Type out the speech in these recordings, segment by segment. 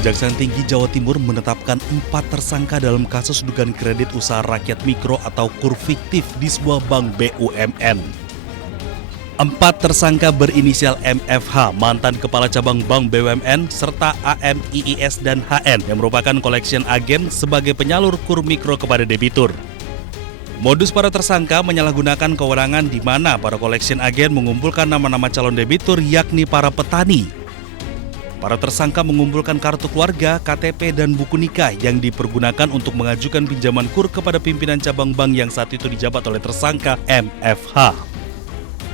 Kejaksaan Tinggi Jawa Timur menetapkan 4 tersangka dalam kasus dugaan kredit usaha rakyat mikro atau KUR fiktif di sebuah bank BUMN. 4 tersangka berinisial MFH, mantan Kepala Cabang Bank BUMN, serta AM, IIS, dan HN yang merupakan collection agent sebagai penyalur KUR mikro kepada debitur. Modus para tersangka menyalahgunakan kewenangan di mana para collection agent mengumpulkan nama-nama calon debitur yakni para petani. Para tersangka mengumpulkan kartu keluarga, KTP, dan buku nikah yang dipergunakan untuk mengajukan pinjaman KUR kepada pimpinan cabang bank yang saat itu dijabat oleh tersangka MFH.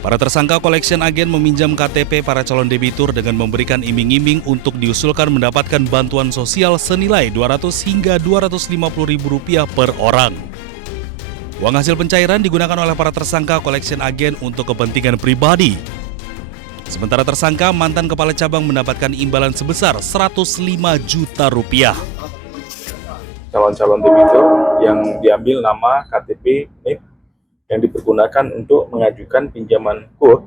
Para tersangka collection agent meminjam KTP para calon debitur dengan memberikan iming-iming untuk diusulkan mendapatkan bantuan sosial senilai Rp200 hingga Rp250.000 per orang. Uang hasil pencairan digunakan oleh para tersangka collection agent untuk kepentingan pribadi. Sementara tersangka mantan kepala cabang mendapatkan imbalan sebesar Rp105 juta. Calon-calon debitur yang diambil nama KTP NIP yang dipergunakan untuk mengajukan pinjaman KUR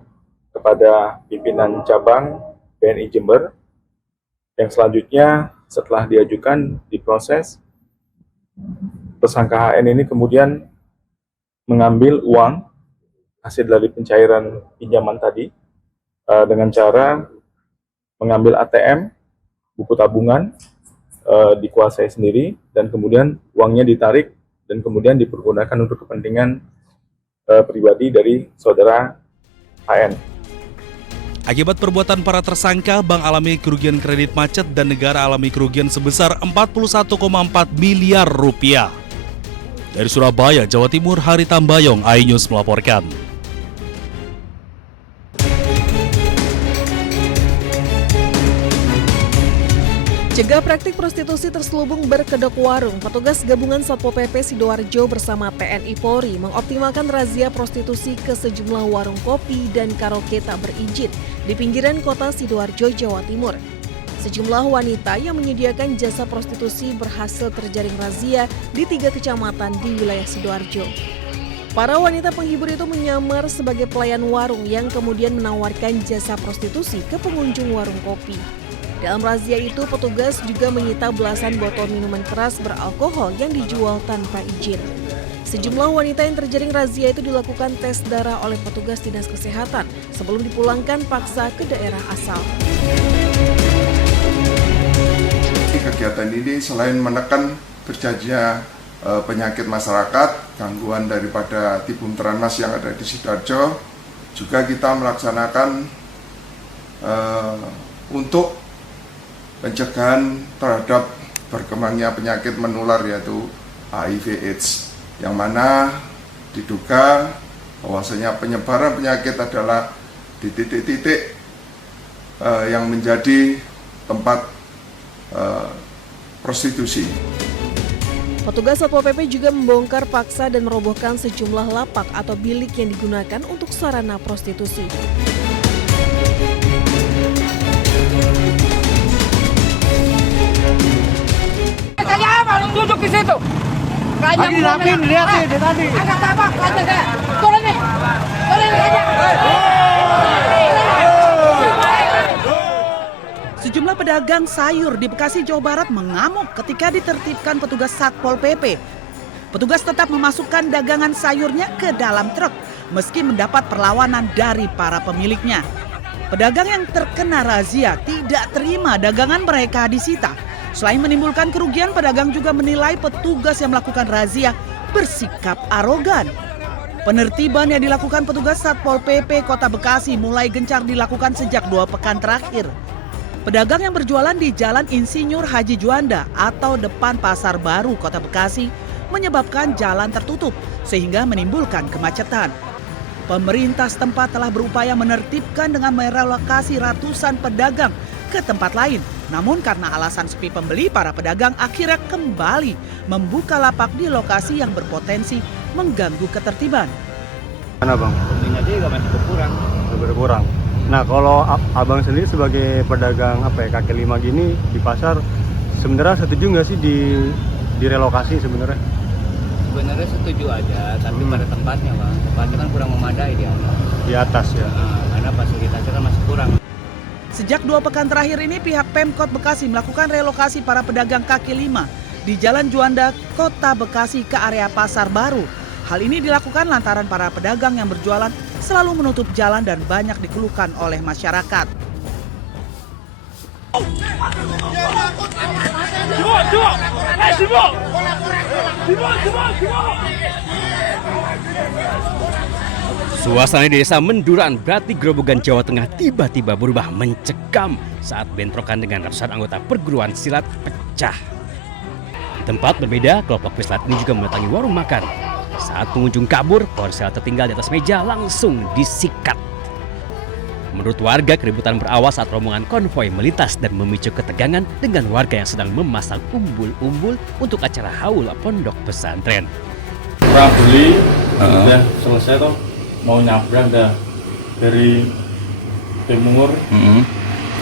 kepada pimpinan cabang BNI Jember, yang selanjutnya setelah diajukan diproses, tersangka HN ini kemudian mengambil uang hasil dari pencairan pinjaman tadi dengan cara mengambil ATM, buku tabungan, dikuasai sendiri, dan kemudian uangnya ditarik dan kemudian dipergunakan untuk kepentingan pribadi dari saudara HN. Akibat perbuatan para tersangka, bank alami kerugian kredit macet dan negara alami kerugian sebesar Rp41,4 miliar. Dari Surabaya, Jawa Timur, Hari Tambayong, iNews melaporkan. Cegah praktik prostitusi terselubung berkedok warung, petugas gabungan Satpol PP Sidoarjo bersama TNI Polri mengoptimalkan razia prostitusi ke sejumlah warung kopi dan karaoke tak berizin di pinggiran kota Sidoarjo, Jawa Timur. Sejumlah wanita yang menyediakan jasa prostitusi berhasil terjaring razia di 3 kecamatan di wilayah Sidoarjo. Para wanita penghibur itu menyamar sebagai pelayan warung yang kemudian menawarkan jasa prostitusi ke pengunjung warung kopi. Dalam razia itu, petugas juga menyita belasan botol minuman keras beralkohol yang dijual tanpa izin. Sejumlah wanita yang terjaring razia itu dilakukan tes darah oleh petugas dinas kesehatan sebelum dipulangkan paksa ke daerah asal. Kegiatan ini selain menekan terjadinya penyakit masyarakat, gangguan daripada tibum teranas yang ada di Sidoarjo, juga kita melaksanakan untuk pencegahan terhadap berkembangnya penyakit menular yaitu HIV/AIDS, yang mana diduga bahwasanya penyebaran penyakit adalah di titik-titik yang menjadi tempat prostitusi. Petugas Satpol PP juga membongkar paksa dan merobohkan sejumlah lapak atau bilik yang digunakan untuk sarana prostitusi. Duduk di situ. Lagi dirapiin, lihat sih dari tadi. Agak apa? Aja deh. Turun nih. Turun aja. Sejumlah pedagang sayur di Bekasi, Jawa Barat mengamuk ketika ditertibkan petugas Satpol PP. Petugas tetap memasukkan dagangan sayurnya ke dalam truk meski mendapat perlawanan dari para pemiliknya. Pedagang yang terkena razia tidak terima dagangan mereka disita. Selain menimbulkan kerugian, pedagang juga menilai petugas yang melakukan razia bersikap arogan. Penertiban yang dilakukan petugas Satpol PP Kota Bekasi mulai gencar dilakukan sejak 2 pekan terakhir. Pedagang yang berjualan di Jalan Insinyur Haji Juanda atau depan Pasar Baru Kota Bekasi menyebabkan jalan tertutup sehingga menimbulkan kemacetan. Pemerintah setempat telah berupaya menertibkan dengan merelokasi ratusan pedagang ke tempat lain. Namun karena alasan sepi pembeli, para pedagang akhirnya kembali membuka lapak di lokasi yang berpotensi mengganggu ketertiban. Mana bang? Pembelinya juga masih berkurang. Nah kalau abang sendiri sebagai pedagang kaki lima gini di pasar, sebenarnya setuju nggak sih direlokasi sebenarnya? Sebenarnya setuju aja, tapi pada tempatnya bang. Tempatnya kan kurang memadai di atas. Di atas ya? Karena fasilitasnya kan masih kurang. Sejak 2 pekan terakhir ini, pihak Pemkot Bekasi melakukan relokasi para pedagang kaki lima di Jalan Juanda, Kota Bekasi ke area Pasar Baru. Hal ini dilakukan lantaran para pedagang yang berjualan selalu menutup jalan dan banyak dikeluhkan oleh masyarakat. Suasana di Desa Menduran, Brati, Grobogan, Jawa Tengah tiba-tiba berubah mencekam saat bentrokan dengan ratusan anggota perguruan silat pecah. Di tempat berbeda, kelompok pesilat ini juga mendatangi warung makan. Saat pengunjung kabur, ponsel tertinggal di atas meja langsung disikat. Menurut warga, keributan berawal saat rombongan konvoi melintas dan memicu ketegangan dengan warga yang sedang memasang umbul-umbul untuk acara haul pondok pesantren. Orang beli udah selesai toh, mau nyabrang dah dari timur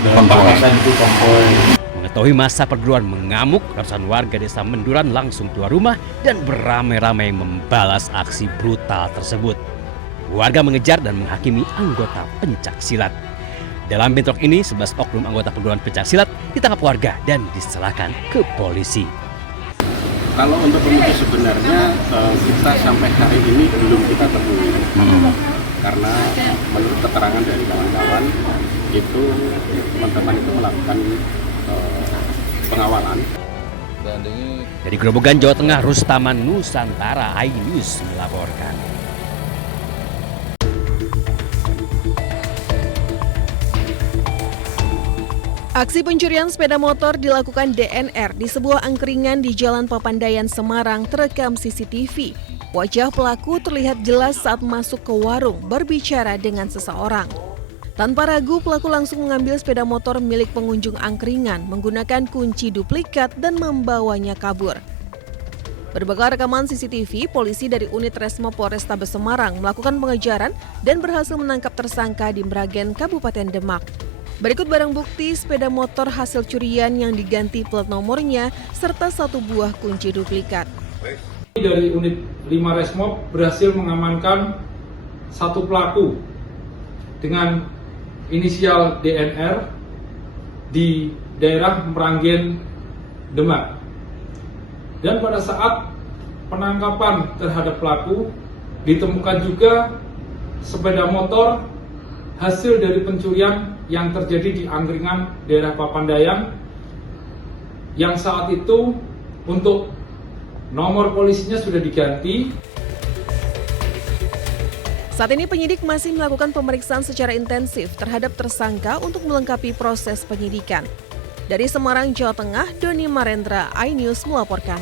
dan kawasan itu konvoi. Mengetahui masa perguruan mengamuk, ratusan warga Desa Menduran langsung keluar rumah dan beramai-ramai membalas aksi brutal tersebut. Warga mengejar dan menghakimi anggota pencak silat. Dalam bentrok ini, 11 oknum anggota perguruan pencak silat ditangkap warga dan diserahkan ke polisi. Kalau untuk pemicu sebenarnya kita sampai hari ini belum kita temui. Karena menurut keterangan dari kawan-kawan itu teman-teman itu melakukan pengawalan. Dari Grobogan, Jawa Tengah, Rustaman Nusantara, iNews melaporkan. Aksi pencurian sepeda motor dilakukan DNR di sebuah angkringan di Jalan Papandayan, Semarang terekam CCTV. Wajah pelaku terlihat jelas saat masuk ke warung berbicara dengan seseorang. Tanpa ragu, pelaku langsung mengambil sepeda motor milik pengunjung angkringan menggunakan kunci duplikat dan membawanya kabur. Berbekal rekaman CCTV, polisi dari unit Resmo Polrestabes Semarang melakukan pengejaran dan berhasil menangkap tersangka di Meragen, Kabupaten Demak. Berikut barang bukti sepeda motor hasil curian yang diganti plat nomornya serta 1 buah kunci duplikat. Dari unit 5 Resmob berhasil mengamankan 1 pelaku dengan inisial DNR di daerah Meragen, Demak. Dan pada saat penangkapan terhadap pelaku ditemukan juga sepeda motor hasil dari pencurian yang terjadi di angkringan daerah Papandayan yang saat itu untuk nomor polisinya sudah diganti. Saat ini penyidik masih melakukan pemeriksaan secara intensif terhadap tersangka untuk melengkapi proses penyidikan. Dari Semarang, Jawa Tengah, Doni Marendra, iNews melaporkan.